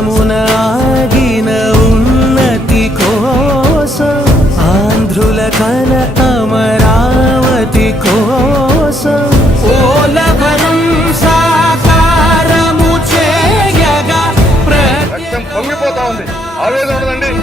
కాలమున ఆగిన ఉన్నతి కోసం ఆంధ్రుల కల అమరావతి కోసం. ఓలభరం సాకారము చేయగా రక్తం పొంగిపోతా ఉంది. ఆవేదన ఉండండి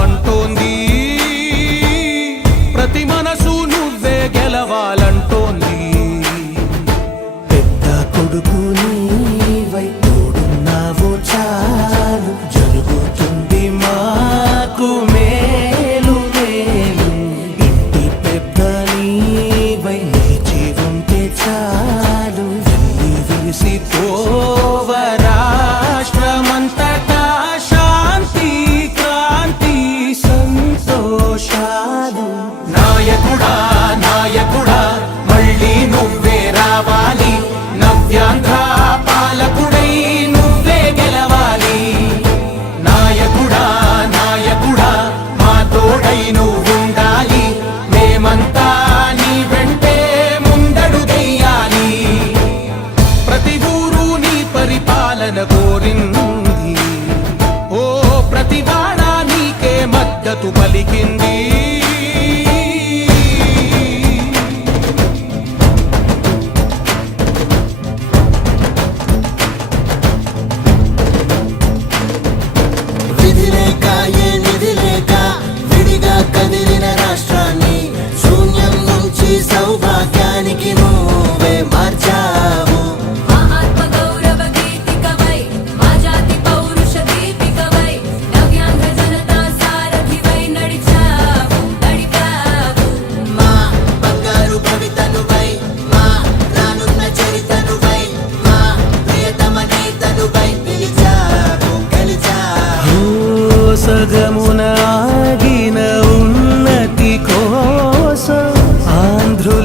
Sleep. మోతు పలికింది.